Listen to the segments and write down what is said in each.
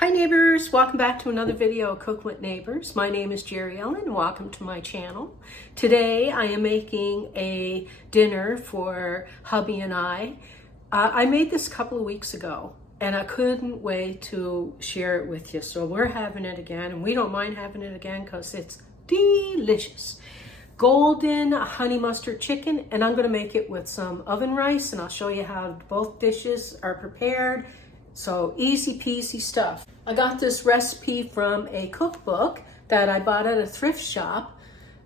Hi neighbors, welcome back to another video of Cook with Neighbors. My name is Jerri-ellen and welcome to my channel. Today I am making a dinner for hubby and I. I made this a couple of weeks ago and I couldn't wait to share it with you. So we're having it again, and we don't mind having it again because it's delicious. Golden honey mustard chicken, and I'm going to make it with some oven rice, and I'll show you how both dishes are prepared. So easy peasy stuff. I got this recipe from a cookbook that I bought at a thrift shop.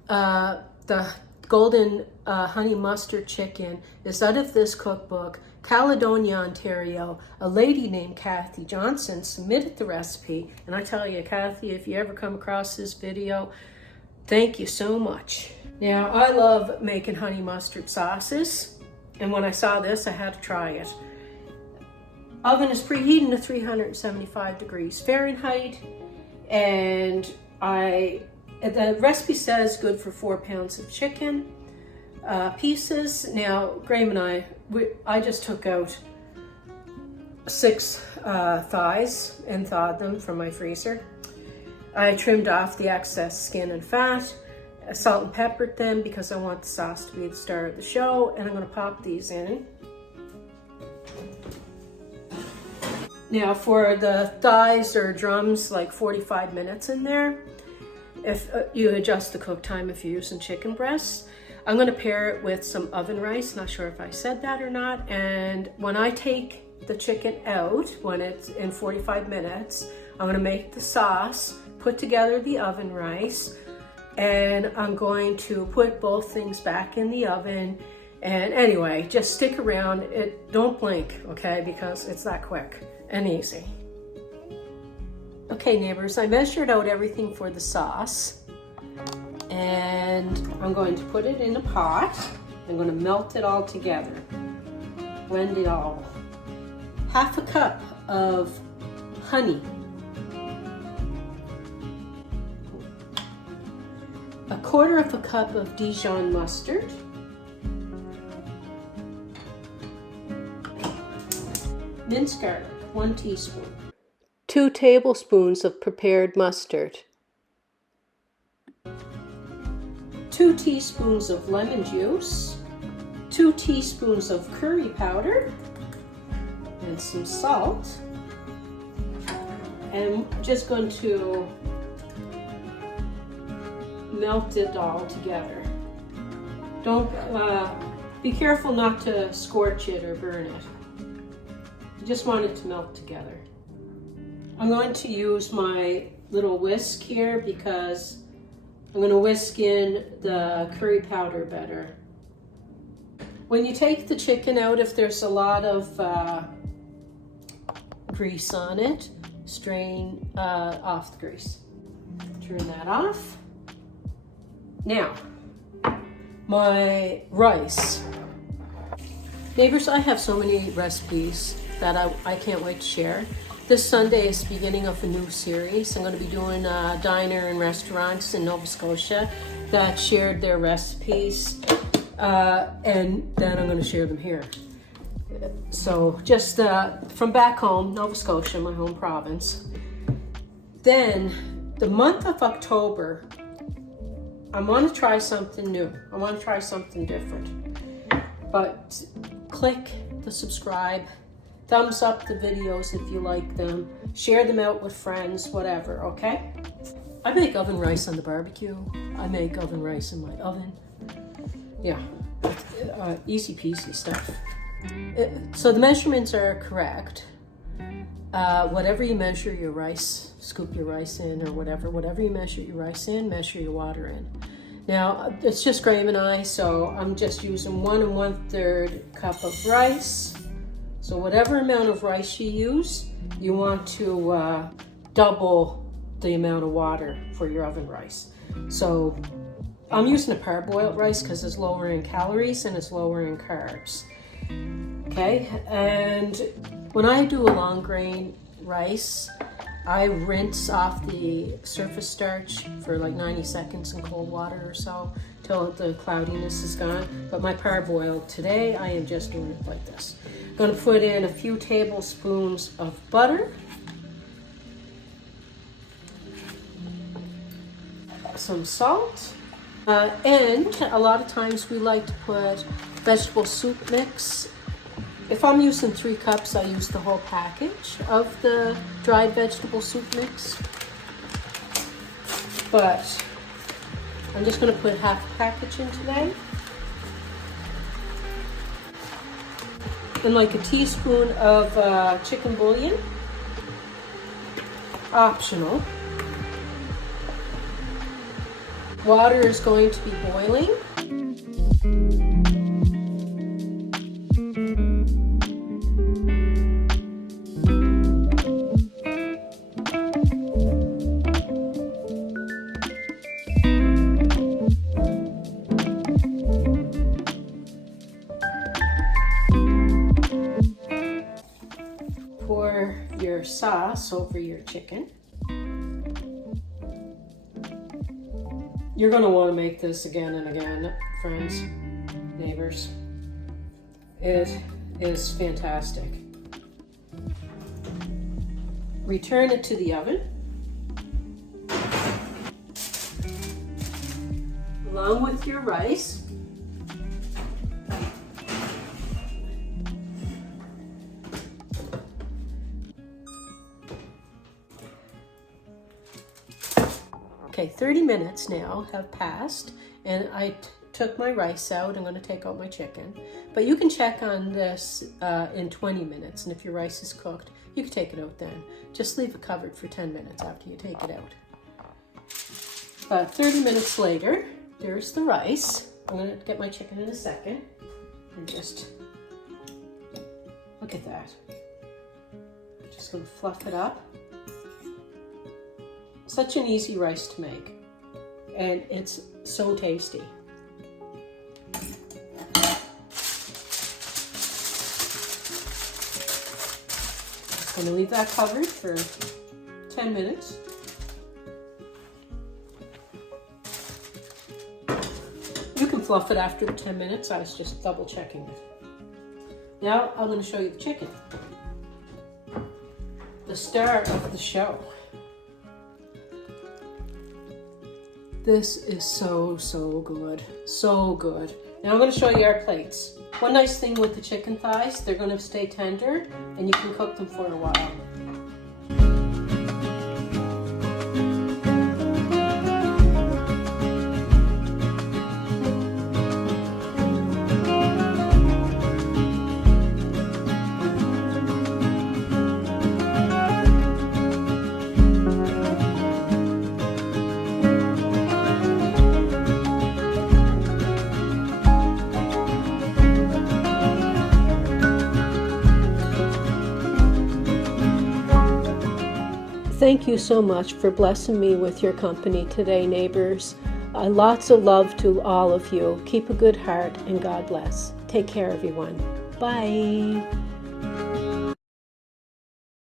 The golden honey mustard chicken is out of this cookbook. Caledonia, Ontario. A lady named Kathy Johnson submitted the recipe, and I tell you, Kathy, if you ever come across this video, thank you so much. Now, I love making honey mustard sauces, and when I saw this, I had to try it. Oven is preheating to 375 degrees Fahrenheit, and the recipe says good for 4 pounds of chicken pieces. Now, Graham and I just took out 6 thighs and thawed them from my freezer. I trimmed off the excess skin and fat, salt and peppered them because I want the sauce to be the star of the show, and I'm going to pop these in. Now for the thighs or drums, like 45 minutes in there. If you adjust the cook time if you're using chicken breasts. I'm going to pair it with some oven rice. Not sure if I said that or not. And when I take the chicken out, when it's in 45 minutes, I'm going to make the sauce, put together the oven rice, and I'm going to put both things back in the oven. And anyway, just stick around. Don't blink, okay, because it's that quick and easy. Okay, neighbors, I measured out everything for the sauce, and I'm going to put it in a pot. I'm going to melt it all together, blend it all. Half a cup of honey, a quarter of a cup of Dijon mustard, minced garlic, 1 teaspoon, 2 tablespoons of prepared mustard, 2 teaspoons of lemon juice, 2 teaspoons of curry powder, and some salt. And I'm just going to melt it all together. Don't be careful not to scorch it or burn it. You just want it to melt together. I'm going to use my little whisk here because I'm going to whisk in the curry powder better. When you take the chicken out, if there's a lot of grease on it, strain off the grease. Turn that off. Now, my rice. Neighbors, I have so many recipes that I can't wait to share. This Sunday is the beginning of a new series. I'm going to be doing diner and restaurants in Nova Scotia that shared their recipes, and then I'm going to share them here. So just from back home, Nova Scotia, my home province. Then the month of October, I want to try something new. I want to try something different. But click the subscribe, thumbs up the videos if you like them, share them out with friends, whatever, okay? I make oven rice on the barbecue. I make oven rice in my oven. Yeah, easy peasy stuff. So the measurements are correct. Whatever you measure your rice, scoop your rice in, or whatever you measure your rice in, measure your water in. Now, it's just Graham and I, so I'm just using 1 1/3 cup of rice. So whatever amount of rice you use, you want to double the amount of water for your oven rice. So I'm using a parboiled rice because it's lower in calories and it's lower in carbs. Okay, and when I do a long grain rice, I rinse off the surface starch for like 90 seconds in cold water or so till the cloudiness is gone. But my parboiled today, I am just doing it like this. I'm going to put in a few tablespoons of butter, some salt. And a lot of times we like to put vegetable soup mix. If I'm using 3 cups, I use the whole package of the dried vegetable soup mix. But I'm just going to put half a package in today. And like a teaspoon of chicken bouillon, optional. Water is going to be boiling. Pour your sauce over your chicken. You're going to want to make this again and again, friends, neighbors. It is fantastic. Return it to the oven. Along with your rice. Okay, 30 minutes now have passed, and I took my rice out. I'm going to take out my chicken. But you can check on this in 20 minutes, and if your rice is cooked, you can take it out then. Just leave it covered for 10 minutes after you take it out. 30 minutes later, there's the rice. I'm going to get my chicken in a second, and just look at that. I'm just going to fluff it up. Such an easy rice to make, and it's so tasty. I'm going to leave that covered for 10 minutes. You can fluff it after the 10 minutes. I was just double checking it. Now I'm going to show you the chicken. The star of the show. This is so good, so good. Now I'm going to show you our plates. One nice thing with the chicken thighs, they're going to stay tender and you can cook them for a while. Thank you so much for blessing me with your company today, neighbors. Lots of love to all of you. Keep a good heart and God bless. Take care, everyone. Bye.